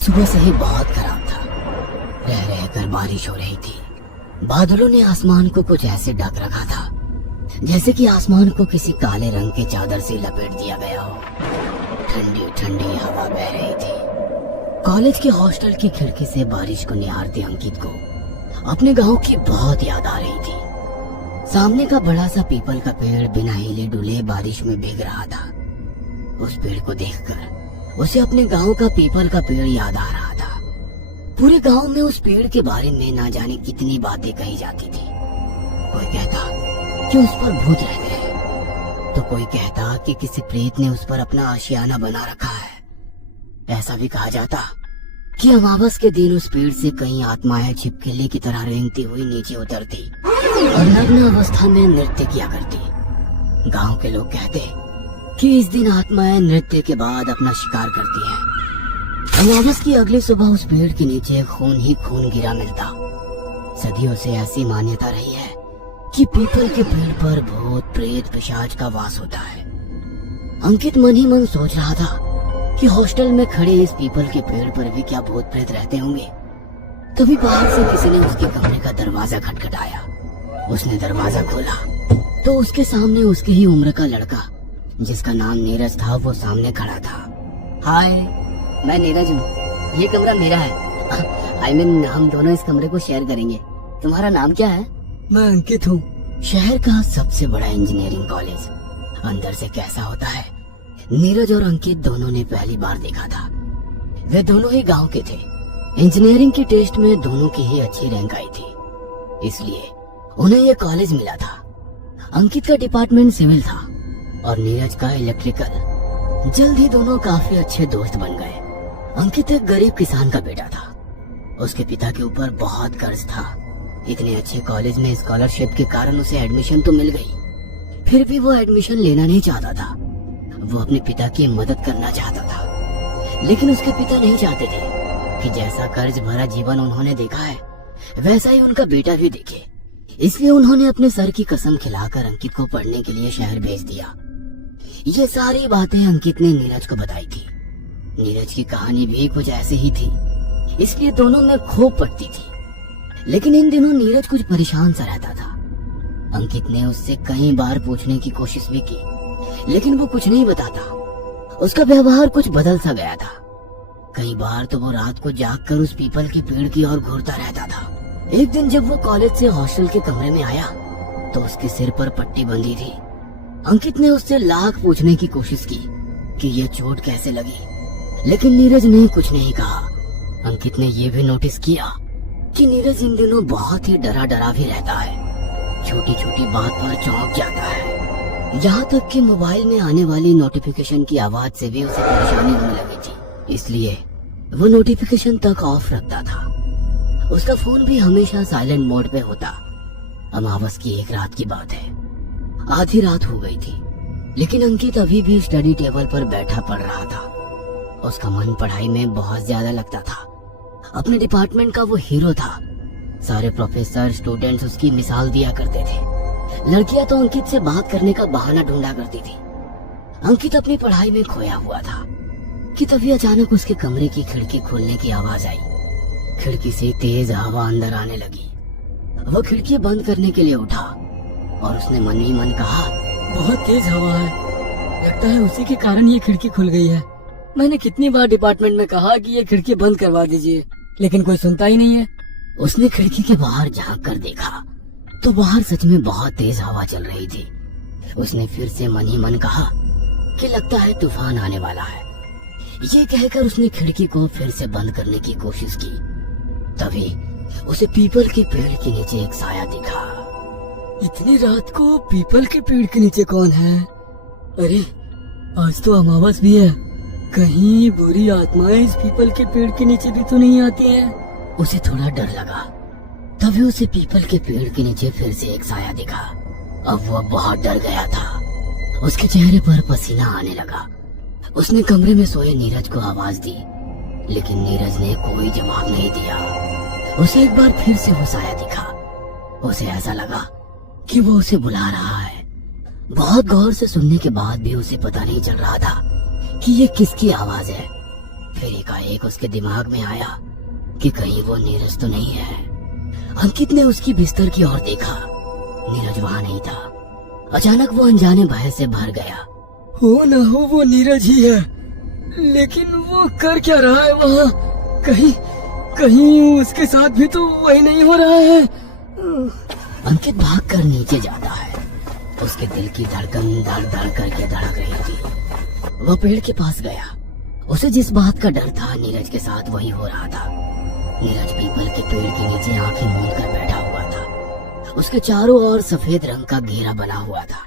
सुबह से ही बहुत खराब था। रह रहकर बारिश हो रही थी। बादलों ने आसमान को कुछ ऐसे ढक रखा था जैसे कि आसमान को किसी काले रंग के चादर से लपेट दिया गया हो। ठंडी ठंडी हवा बह रही थी। कॉलेज के हॉस्टल की खिड़की से बारिश को निहारते अंकित को अपने गांव की बहुत याद आ रही थी। सामने का बड़ा सा पीपल का पेड़ बिना हिले डुले बारिश में भीग रहा था। उस पेड़ को देखकर उसे अपने गांव का पीपल का पेड़ याद आ रहा था। पूरे गांव में उस पेड़ के बारे में ना जाने कितनी बातें कही जाती थी। कोई कहता कि उस पर भूत रहते हैं, तो कोई कहता कि किसी प्रेत ने उस पर अपना आशियाना बना रखा है। ऐसा भी कहा जाता कि अमावस के दिन उस पेड़ से कई आत्माएं छिपकली की तरह रेंगती हुई नीचे उतरती और नग्न अवस्था में नृत्य किया करती। गांव के लोग कहते कि इस दिन आत्माएं नृत्य के बाद अपना शिकार करती हैं। अमावस की अगली सुबह उस पेड़ के नीचे खून ही खून गिरा मिलता। सदियों से ऐसी मान्यता रही है कि पीपल के पेड़ पर भूत प्रेत पिशाच का वास होता है। अंकित मन ही मन सोच रहा था कि हॉस्टल में खड़े इस पीपल के पेड़ पर भी क्या भूत प्रेत रहते होंगे। तभी बाहर से किसी ने उसके कमरे का दरवाजा खटखटाया। उसने दरवाजा खोला तो उसके सामने उसकी ही उम्र का लड़का, जिसका नाम नीरज था, वो सामने खड़ा था। हाय, मैं नीरज हूँ। ये कमरा मेरा है। आई मीन हम दोनों इस कमरे को शेयर करेंगे। तुम्हारा नाम क्या है? मैं अंकित हूँ। शहर का सबसे बड़ा इंजीनियरिंग कॉलेज अंदर से कैसा होता है, नीरज और अंकित दोनों ने पहली बार देखा था। वे दोनों ही गांव के थे। इंजीनियरिंग की टेस्ट में दोनों की ही अच्छी रैंक आई थी, इसलिए उन्हें यह कॉलेज मिला था। अंकित का डिपार्टमेंट सिविल था और नीरज का इलेक्ट्रिकल। जल्द ही दोनों काफी अच्छे दोस्त बन गए। अंकित एक गरीब किसान का बेटा था। उसके पिता के ऊपर बहुत कर्ज था। इतने अच्छे कॉलेज में स्कॉलरशिप के कारण उसे एडमिशन तो मिल गई, फिर भी वो एडमिशन लेना नहीं चाहता था। वो अपने पिता की मदद करना चाहता था, लेकिन उसके पिता नहीं चाहते थे कि जैसा कर्ज भरा जीवन उन्होंने देखा है वैसा ही उनका बेटा भी देखे। इसलिए उन्होंने अपने सर की कसम खिलाकर अंकित को पढ़ने के लिए शहर भेज दिया। ये सारी बातें अंकित ने नीरज को बताई थी। नीरज की कहानी भी कुछ ऐसे ही थी, इसलिए दोनों में खूब पड़ती थी। लेकिन इन दिनों नीरज कुछ परेशान सा रहता था। अंकित ने उससे कई बार पूछने की कोशिश भी की, लेकिन वो कुछ नहीं बताता। उसका व्यवहार कुछ बदल सा गया था। कई बार तो वो रात को जागकर उस पीपल के पेड़ की ओर घूरता रहता था। एक दिन जब वो कॉलेज से हॉस्टल के कमरे में आया तो उसके सिर पर पट्टी बंधी थी। अंकित ने उससे लाख पूछने की कोशिश की कि ये चोट कैसे लगी, लेकिन नीरज ने कुछ नहीं कहा। अंकित ने यह भी नोटिस किया कि नीरज इन दिनों बहुत ही डरा डरा भी रहता है। छोटी छोटी बात पर चौंक जाता है। यहाँ तक कि मोबाइल में आने वाली नोटिफिकेशन की आवाज से भी उसे परेशानी होने लगी थी, इसलिए वो नोटिफिकेशन तक ऑफ रखता था। उसका फोन भी हमेशा साइलेंट मोड पे होता। अमावस की एक रात की बात है। आधी रात हो गई थी, लेकिन अंकित अभी भी स्टडी टेबल पर बैठा पढ़ रहा था। उसका मन पढ़ाई में बहुत ज्यादा लगता था। अपने डिपार्टमेंट का वो हीरो था। सारे प्रोफेसर स्टूडेंट्स उसकी मिसाल दिया करते थे। लड़कियां तो अंकित से बात करने का बहाना ढूंढा करती थी। अंकित अपनी पढ़ाई में खोया हुआ था कि तभी अचानक उसके कमरे की खिड़की खोलने की आवाज आई। खिड़की से तेज हवा अंदर आने लगी। वो खिड़की बंद करने के लिए उठा और उसने मन ही मन कहा, बहुत तेज हवा है, लगता है उसी के कारण ये खिड़की खुल गई है। मैंने कितनी बार डिपार्टमेंट में कहा कि ये खिड़की बंद करवा दीजिए, लेकिन कोई सुनता ही नहीं है। उसने खिड़की के बाहर झांक कर देखा तो बाहर सच में बहुत तेज हवा चल रही थी। उसने फिर से मन ही मन कहा कि लगता है तूफान आने वाला है। ये कहकर उसने खिड़की को फिर से बंद करने की कोशिश की। तभी उसे पीपल के पेड़ के नीचे एक साया दिखा। इतनी रात को पीपल के पेड़ के नीचे कौन है? अरे आज तो अमावस भी है, कहीं बुरी आत्माएं इस पीपल के पेड़ के नीचे भी तो नहीं आती हैं। उसे थोड़ा डर लगा। तभी उसे पीपल के पेड़ के नीचे फिर से एक साया दिखा। अब वह बहुत डर गया था। उसके चेहरे पर पसीना आने लगा। उसने कमरे में सोए नीरज को आवाज दी, लेकिन नीरज ने कोई जवाब नहीं दिया। उसे एक बार फिर से वो साया दिखा। उसे ऐसा लगा कि वो उसे बुला रहा है। बहुत गौर से सुनने के बाद भी उसे पता नहीं चल रहा था कि ये किसकी आवाज है। फिर एकाएक उसके दिमाग में आया कि कहीं वो नीरज तो नहीं है। अंकित ने उसकी बिस्तर की ओर देखा, नीरज वहां नहीं था। अचानक वो अनजाने भय से भर गया। हो ना हो वो नीरज ही है, लेकिन वो कर क्या रहा है वहाँ? कहीं कहीं उसके साथ भी तो वही नहीं हो रहा है। अंकित भागकर नीचे जाता है। उसके दिल की धड़कन धड़ धड़ करके धड़क रही थी। वो पेड़ के पास गया। उसे जिस बात का डर था नीरज के साथ वही हो रहा था। नीरज पीपल के पेड़ के नीचे आंखें मूंद कर बैठा हुआ था। उसके चारों ओर सफेद रंग का घेरा बना हुआ था।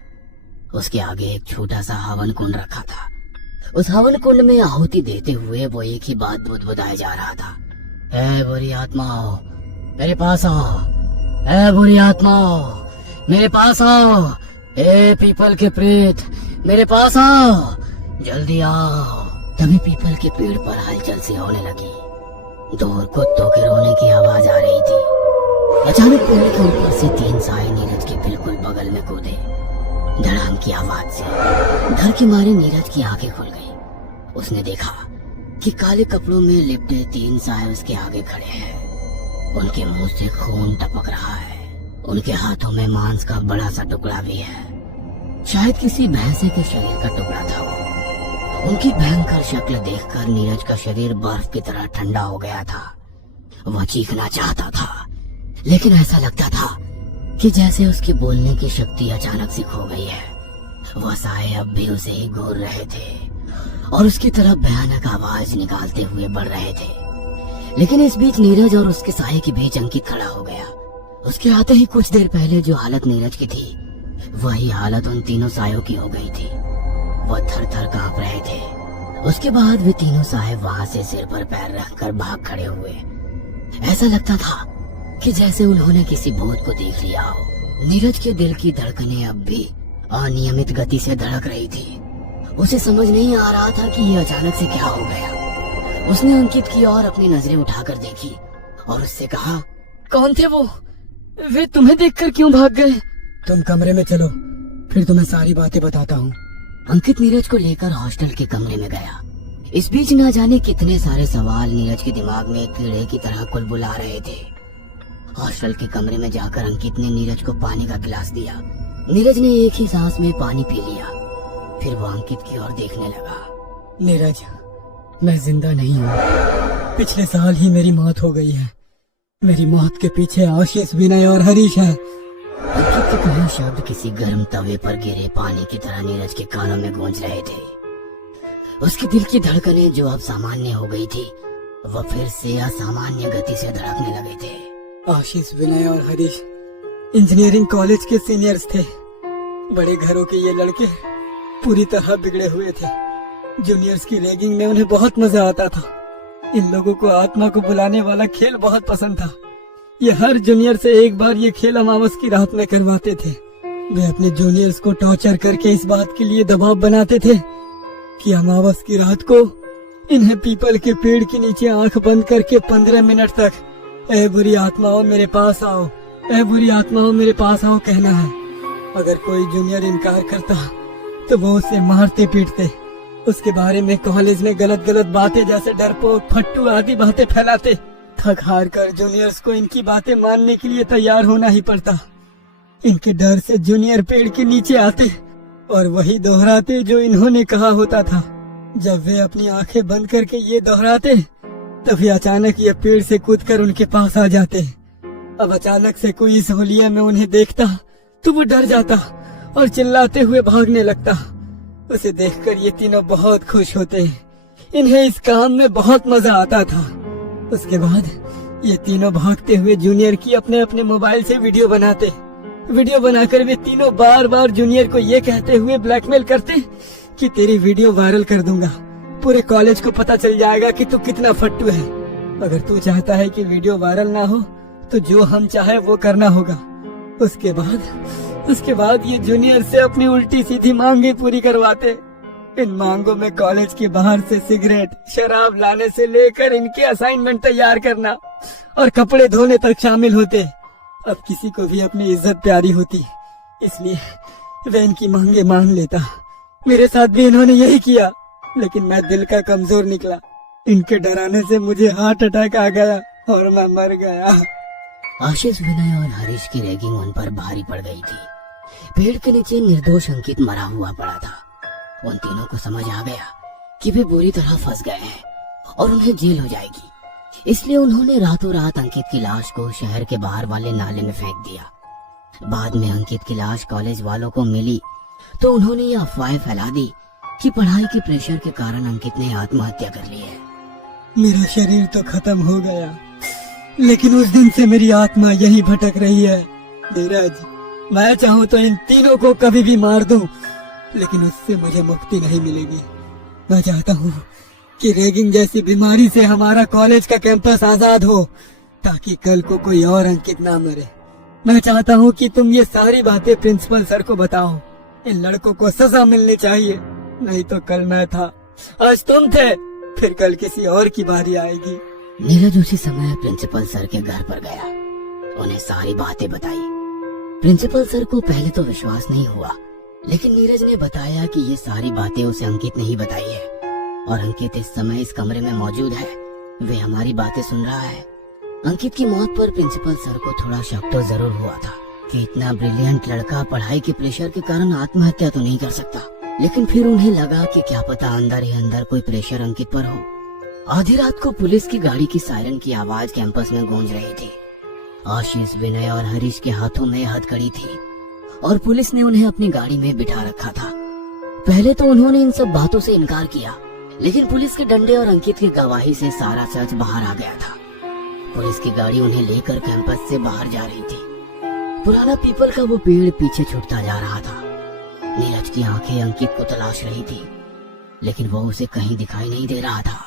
उसके आगे एक छोटा सा हवन कुंड रखा था। उस हवन कुंड में आहुति देते हुए वो एक ही बात बुदबुदाए जा रहा था। ऐ बुरी आत्माओं, मेरे पास आओ। ऐ बुरी आत्माओं, मेरे पास आओ। ए पीपल के प्रेत, मेरे पास आओ, जल्दी आओ। तभी पीपल के पेड़ पर हलचल सी होने लगी। दूर कुत्तों के रोने की आवाज आ रही थी। अचानक पेड़ के ऊपर से 3 साए नीरज के बिल्कुल बगल में कूदे। धड़ाम की आवाज से डर के मारे नीरज की आंखें खुल गई। उसने देखा कि काले कपड़ों में लिपटे 3 साए उसके आगे खड़े हैं। उनके मुंह से खून टपक रहा है। उनके हाथों में मांस का बड़ा सा टुकड़ा भी है। शायद किसी भैंसे के शरीर का टुकड़ा था वो। उनकी भयंकर शक्ल देखकर नीरज का शरीर बर्फ की तरह ठंडा हो गया था। वह चीखना चाहता था, लेकिन ऐसा लगता था कि जैसे उसकी बोलने की शक्ति अचानक से खो गई है। वह साए अब भी उसे ही घूर रहे थे और उसकी तरफ भयानक आवाज निकालते हुए बढ़ रहे थे। लेकिन इस बीच नीरज और उसके साए के बीच अंकित खड़ा हो गया। उसके आते ही कुछ देर पहले जो हालत नीरज की थी, वही हालत उन तीनों सायों की हो गई थी। वह थर थर कांप रहे थे। उसके बाद वे तीनों साए वहां से सिर पर पैर रखकर भाग खड़े हुए। ऐसा लगता था कि जैसे उन्होंने किसी भूत को देख लिया हो। नीरज के दिल की धड़कनें अब भी अनियमित गति से धड़क रही थी। उसे समझ नहीं आ रहा था कि ये अचानक से क्या हो गया। उसने अंकित की ओर अपनी नजरें उठाकर देखी और उससे कहा, कौन थे वो? वे तुम्हें देखकर क्यों भाग गए? तुम कमरे में चलो, फिर तुम्हें सारी बातें बताता हूँ। अंकित नीरज को लेकर हॉस्टल के कमरे में गया। इस बीच ना जाने कितने सारे सवाल नीरज के दिमाग में कीड़े की तरह कुलबुला रहे थे। हॉस्टल के कमरे में जाकर अंकित ने नीरज को पानी का गिलास दिया। नीरज ने एक ही सांस में पानी पी लिया। फिर वो अंकित की ओर देखने लगा। नीरज, मैं जिंदा नहीं हूँ। पिछले साल ही मेरी मौत हो गई है। मेरी मौत के पीछे आशीष, विनय और हरीश है। अंकित के कहे शब्द किसी गर्म तवे पर गिरे पानी की तरह नीरज के कानों में गूंज रहे थे। उसके दिल की धड़कनें जो अब सामान्य हो गई थी, वह फिर से असामान्य गति से धड़कने लगे थे। आशीष, विनय और हरीश इंजीनियरिंग कॉलेज के सीनियर्स थे। बड़े घरों के ये लड़के पूरी तरह बिगड़े हुए थे। जूनियर्स की रैगिंग में उन्हें बहुत मजा आता था। इन लोगों को आत्मा को बुलाने वाला खेल बहुत पसंद था। ये हर जूनियर से एक बार ये खेल अमावस की रात में करवाते थे। वे अपने जूनियर्स को टॉर्चर करके इस बात के लिए दबाव बनाते थे कि अमावस की रात को इन्हें पीपल के पेड़ के नीचे आंख बंद करके 15 मिनट तक ए बुरी आत्माओं मेरे पास आओ, ए बुरी आत्माओं मेरे पास आओ कहना है। अगर कोई जूनियर इनकार करता तो वो उसे मारते पीटते। उसके बारे में कॉलेज में गलत गलत बातें जैसे डरपोक, फट्टू आदि बातें फैलाते। थक हार कर जूनियर्स को इनकी बातें मानने के लिए तैयार होना ही पड़ता। इनके डर से जूनियर पेड़ के नीचे आते और वही दोहराते जो इन्होंने कहा होता था। जब वे अपनी आंखें बंद करके ये दोहराते, तभी अचानक ये पेड़ से कूदकर उनके पास आ जाते। अब अचानक से कोई इस होलिया में उन्हें देखता तो वो डर जाता और चिल्लाते हुए भागने लगता। उसे देखकर ये तीनों बहुत खुश होते। इन्हें इस काम में बहुत मजा आता था। उसके बाद ये तीनों भागते हुए जूनियर की अपने अपने मोबाइल से वीडियो बनाते। वीडियो बनाकर वे तीनों बार बार जूनियर को ये कहते हुए ब्लैकमेल करते कि तेरी वीडियो वायरल कर दूंगा, पूरे कॉलेज को पता चल जाएगा कि तू कितना फट्टू है। अगर तू चाहता है कि वीडियो वायरल ना हो तो जो हम चाहे वो करना होगा। उसके बाद ये जूनियर से अपनी उल्टी सीधी मांगे पूरी करवाते। इन मांगों में कॉलेज के बाहर से सिगरेट, शराब लाने से लेकर इनके असाइनमेंट तैयार करना और कपड़े धोने तक शामिल होते। अब किसी को भी अपनी इज्जत प्यारी होती, इसलिए वे इनकी मांगे मान लेता। मेरे साथ भी इन्होंने यही किया, लेकिन मैं दिल का कमजोर निकला। इनके डराने से मुझे हार्ट अटैक आ गया और मैं मर गया। आशीष, विनय और हरीश की रैगिंग उन पर भारी पड़ गई थी। पेड़ के नीचे निर्दोष अंकित मरा हुआ पड़ा था। उन तीनों को समझ आ गया कि वे बुरी तरह फंस गए हैं और उन्हें जेल हो जाएगी। इसलिए उन्होंने रातों रात अंकित की लाश को शहर के बाहर वाले नाले में फेंक दिया। बाद में अंकित की लाश कॉलेज वालों को मिली तो उन्होंने ये अफवाह फैला दी कि पढ़ाई के प्रेशर के कारण अंकित ने आत्महत्या कर ली है। मेरा शरीर तो खत्म हो गया, लेकिन उस दिन से मेरी आत्मा यही भटक रही है। नीरज, मैं चाहूँ तो इन तीनों को कभी भी मार दूं, लेकिन उससे मुझे मुक्ति नहीं मिलेगी। मैं चाहता हूँ कि रैगिंग जैसी बीमारी से हमारा कॉलेज का कैंपस आजाद हो, ताकि कल को कोई और अंकित ना मरे। मैं चाहता हूँ कि तुम ये सारी बातें प्रिंसिपल सर को बताओ। इन लड़कों को सजा मिलनी चाहिए, नहीं तो कल मैं था, आज तुम थे, फिर कल किसी और की बारी आएगी। नीरज उसी समय प्रिंसिपल सर के घर पर गया, उन्हें सारी बातें बताई। प्रिंसिपल सर को पहले तो विश्वास नहीं हुआ, लेकिन नीरज ने बताया कि ये सारी बातें उसे अंकित ने ही बताई है और अंकित इस समय इस कमरे में मौजूद है, वे हमारी बातें सुन रहा है। अंकित की मौत पर प्रिंसिपल सर को थोड़ा शक तो जरूर हुआ था कि इतना ब्रिलियंट लड़का पढ़ाई के प्रेशर के कारण आत्महत्या तो नहीं कर सकता, लेकिन फिर उन्हें लगा कि क्या पता अंदर ही अंदर कोई प्रेशर अंकित पर हो। आधी रात को पुलिस की गाड़ी की सायरन की आवाज कैंपस में गूंज रही थी। आशीष, विनय और हरीश के हाथों में हथकड़ी थी और पुलिस ने उन्हें अपनी गाड़ी में बिठा रखा था। पहले तो उन्होंने इन सब बातों से इनकार किया, लेकिन पुलिस के डंडे और अंकित की गवाही से सारा सच बाहर आ गया था। पुलिस की गाड़ी उन्हें लेकर कैंपस से बाहर जा रही थी। पुराना पीपल का वो पेड़ पीछे छूटता जा रहा था। नीरज की आंखें अंकित को तलाश रही थी, लेकिन वो उसे कहीं दिखाई नहीं दे रहा था।